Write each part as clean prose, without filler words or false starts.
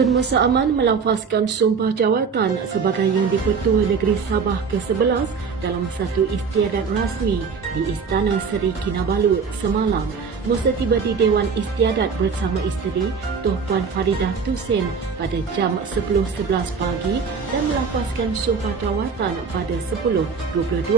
Tun Musa Aman melafazkan sumpah jawatan sebagai Yang di-Pertua Negeri Sabah ke-11 dalam satu istiadat rasmi di Istana Seri Kinabalu semalam. Musa tiba di Dewan Istiadat bersama isteri Tuan Puan Faridah Tusin pada jam 10.11 pagi dan melafazkan sumpah jawatan pada 10.22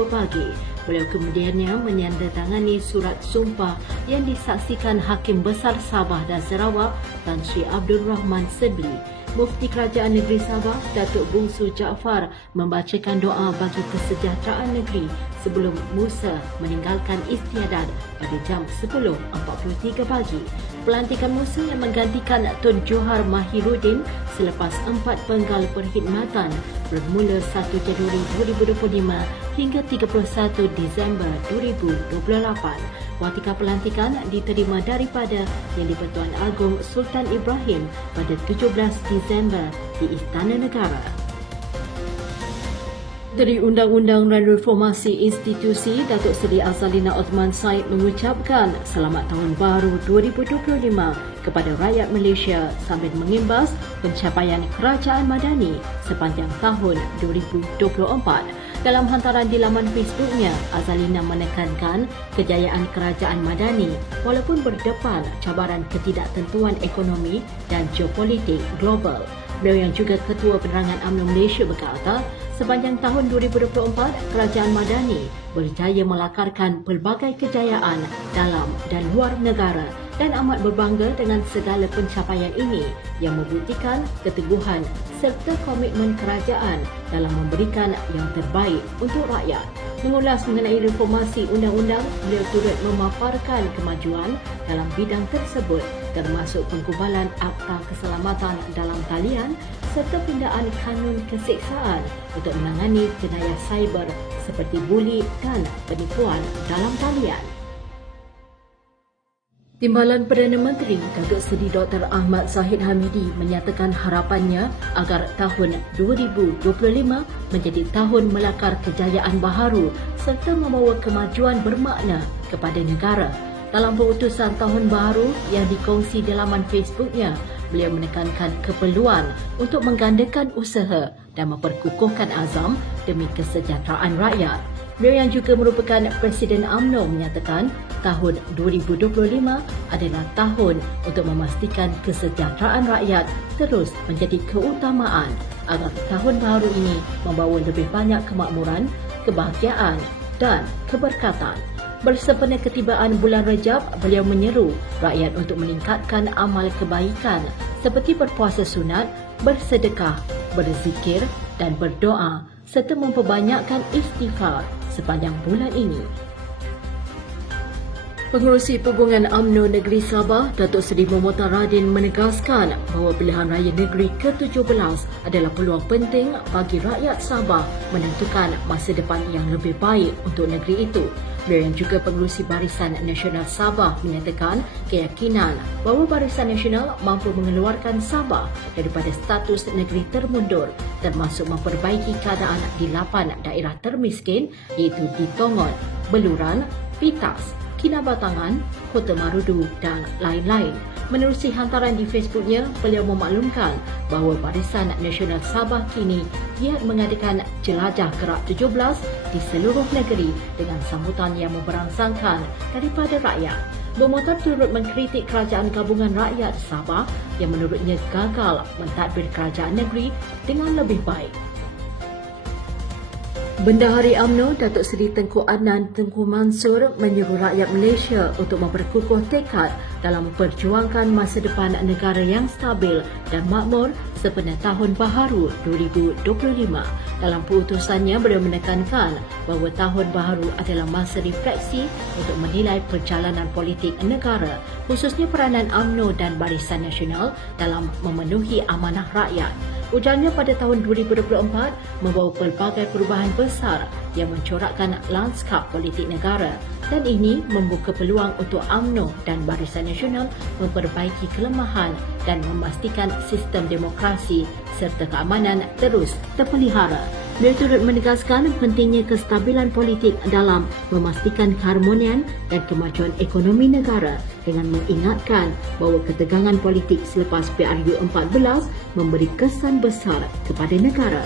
pagi. Beliau kemudiannya menandatangani surat sumpah yang disaksikan Hakim Besar Sabah dan Sarawak Tan Sri Abdul Rahman Sedli. Mufti Kerajaan Negeri Sabah, Datuk Bungsu Jaafar membacakan doa bagi kesejahteraan negeri sebelum Musa meninggalkan istiadat pada jam 10.43 pagi. Pelantikan Musa yang menggantikan Tun Johar Mahiruddin selepas 4 penggal perkhidmatan bermula 1 Januari 2025 hingga 31 Disember 2028. Watika pelantikan diterima daripada Yang di-Pertuan Agong Sultan Ibrahim pada 17 Disember di Istana Negara. Dari Undang-Undang dan Reformasi Institusi, Datuk Seri Azalina Othman Said mengucapkan Selamat Tahun Baru 2025 kepada rakyat Malaysia sambil mengimbas pencapaian kerajaan madani sepanjang tahun 2024. Dalam hantaran di laman Facebooknya, Azalina menekankan kejayaan kerajaan madani walaupun berdepan cabaran ketidaktentuan ekonomi dan geopolitik global. Beliau yang juga Ketua Penerangan UMNO Malaysia berkata, sepanjang tahun 2024, kerajaan madani berjaya melakarkan pelbagai kejayaan dalam dan luar negara dan amat berbangga dengan segala pencapaian ini yang membuktikan keteguhan serta komitmen kerajaan dalam memberikan yang terbaik untuk rakyat. Mengulas mengenai reformasi undang-undang, beliau turut memaparkan kemajuan dalam bidang tersebut termasuk pengkubalan Akta Keselamatan dalam Talian serta pindaan kanun keseksaan untuk menangani jenayah cyber seperti buli dan penipuan dalam talian. Timbalan Perdana Menteri Datuk Seri Dr. Ahmad Zahid Hamidi menyatakan harapannya agar tahun 2025 menjadi tahun melakar kejayaan baharu serta membawa kemajuan bermakna kepada negara. Dalam pengutusan tahun baharu yang dikongsi di laman Facebooknya, beliau menekankan keperluan untuk menggandakan usaha dan memperkukuhkan azam demi kesejahteraan rakyat. Beliau yang juga merupakan Presiden UMNO menyatakan tahun 2025 adalah tahun untuk memastikan kesejahteraan rakyat terus menjadi keutamaan agar tahun baru ini membawa lebih banyak kemakmuran, kebahagiaan dan keberkatan. Bersempena ketibaan bulan Rejab, beliau menyeru rakyat untuk meningkatkan amal kebaikan seperti berpuasa sunat, bersedekah, berzikir dan berdoa serta memperbanyakkan istighfar sepanjang bulan ini. Pengerusi Hubungan UMNO Negeri Sabah, Datuk Seri Momotaradin menegaskan bahawa pilihan raya negeri ke-17 adalah peluang penting bagi rakyat Sabah menentukan masa depan yang lebih baik untuk negeri itu. Beliau yang juga pengerusi Barisan Nasional Sabah menyatakan keyakinan bahawa Barisan Nasional mampu mengeluarkan Sabah daripada status negeri termundur termasuk memperbaiki keadaan di 8 daerah termiskin iaitu di Tongon, Beluran, Pitas, Kinabatangan, Kota Marudu dan lain-lain. Menerusi hantaran di Facebooknya, beliau memaklumkan bahawa Barisan Nasional Sabah kini giat mengadakan jelajah gerak 17 di seluruh negeri dengan sambutan yang memberangsangkan daripada rakyat. Bermotor turut mengkritik Kerajaan Gabungan Rakyat Sabah yang menurutnya gagal mentadbir kerajaan negeri dengan lebih baik. Bendahari UMNO Datuk Seri Tengku Adnan Tengku Mansur menyuruh rakyat Malaysia untuk memperkukuh tekad dalam memperjuangkan masa depan negara yang stabil dan makmur sempena Tahun Baharu 2025. Dalam pengutusannya, beliau menekankan bahawa Tahun Baharu adalah masa refleksi untuk menilai perjalanan politik negara, khususnya peranan UMNO dan Barisan Nasional dalam memenuhi amanah rakyat. Ujarnya pada tahun 2024 membawa pelbagai perubahan besar yang mencorakkan lanskap politik negara dan ini membuka peluang untuk UMNO dan Barisan Nasional memperbaiki kelemahan dan memastikan sistem demokrasi serta keamanan terus terpelihara. Beliau turut menegaskan pentingnya kestabilan politik dalam memastikan keharmonian dan kemajuan ekonomi negara dengan mengingatkan bahawa ketegangan politik selepas PRU 14 memberi kesan besar kepada negara.